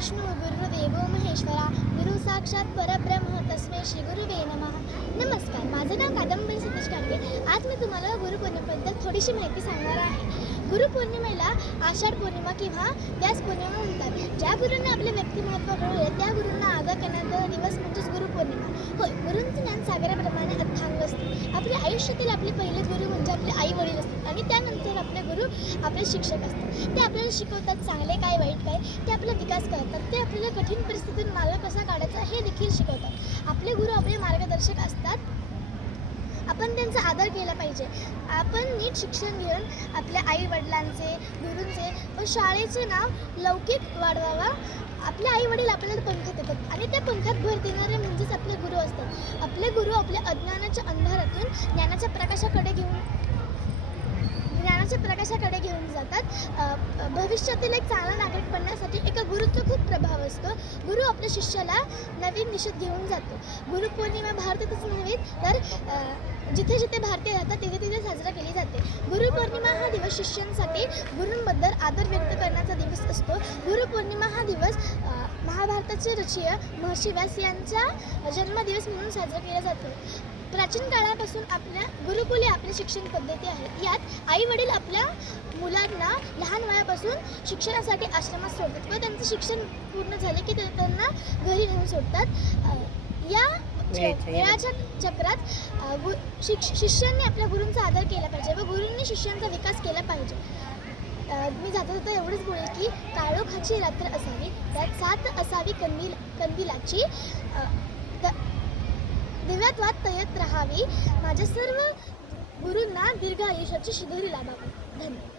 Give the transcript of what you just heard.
विष्णू गुरुदेवो महेश्वरा गुरु साक्षात परब्रह्म तस्मै श्री गुरुवे नमः. नमस्कार, माझं नाव कादंबरी सतीश कांडे. आज मी तुम्हाला गुरुपौर्णिमेबद्दल थोडीशी माहिती सांगणार आहे. गुरुपौर्णिमेला आषाढ पौर्णिमा किंवा व्यास पौर्णिमा म्हणतात. ज्या गुरूंना आपले व्यक्तिमत्व घडवले त्या गुरूंना आदर करण्याचा दिवस म्हणजेच गुरुपौर्णिमा होय. गुरूंचे ज्ञान सागराप्रमाणे अथांग असते. आपल्या आयुष्यातील आपले पहिले गुरु म्हणजे आपले आई वडील असतात आणि त्यानंतर आपले गुरु आपले शिक्षक असतात. ते आपल्याला शिकवतात चांगले काय वाईट काय, ते आपला विकास करतात. ते आपल्याला कठीण परिस्थितीतून मार्ग कसा काढायचा हे देखील शिकवतात. आपले गुरु आपले मार्गदर्शक असतात. आपण त्यांचा आदर केला पाहिजे. आपण नीट शिक्षण घेऊन आपल्या आई वडिलांचे, गुरूंचे व शाळेचे नाव लौकिक वाढवावा. आपले आई वडील आपल्याला पंख देतात आणि त्या पंखात भर देणारे म्हणजेच आपले गुरु असतात. आपले गुरु आपल्या अज्ञानाच्या अंधारातून ज्ञानाच्या प्रकाशाकडे घेऊन जातात. भविष्यातील एक चांगला नागरिक बनण्यासाठी एका गुरुचा खूप प्रभाव असतो. गुरु आपल्या शिष्याला नवीन दिशेत घेऊन जातो. गुरुपौर्णिमा भारतातच नव्हे तर जिथे जिथे भारतीय राहतात तिथे तिथे साजरा केली जाते. गुरुपौर्णिमा हा दिवस शिष्यांसाठी गुरूंबद्दल आदर व्यक्त करण्याचा दिवस असतो. गुरुपौर्णिमा हा दिवस महाभारताचे रचयिता महर्षी व्यास यांचा जन्मदिवस म्हणून साजरा केला जातो. प्राचीन काळापासून आपल्या गुरुकुले आपली शिक्षण पद्धती आहे. यात आई वडील आपल्या मुलांना लहान वयापासून शिक्षणासाठी आश्रमात सोडतात व त्यांचं शिक्षण पूर्ण झाले की त्यांना घरी नेऊन सोडतात. या वेळाच्या चक्रात शिष्यांनी आपल्या गुरूंचा आदर केला पाहिजे व गुरूंनी शिष्यांचा विकास केला पाहिजे. मी जाता जाता एवढंच बोलेल की काळोखाची रात्र असावी, त्यात साथ असावी कंदिलाची, दिव्यात तयत राहावी. माझ्या सर्व गुरूंना दीर्घ आयुष्याची शिदोरी लाभावी. धन्यवाद.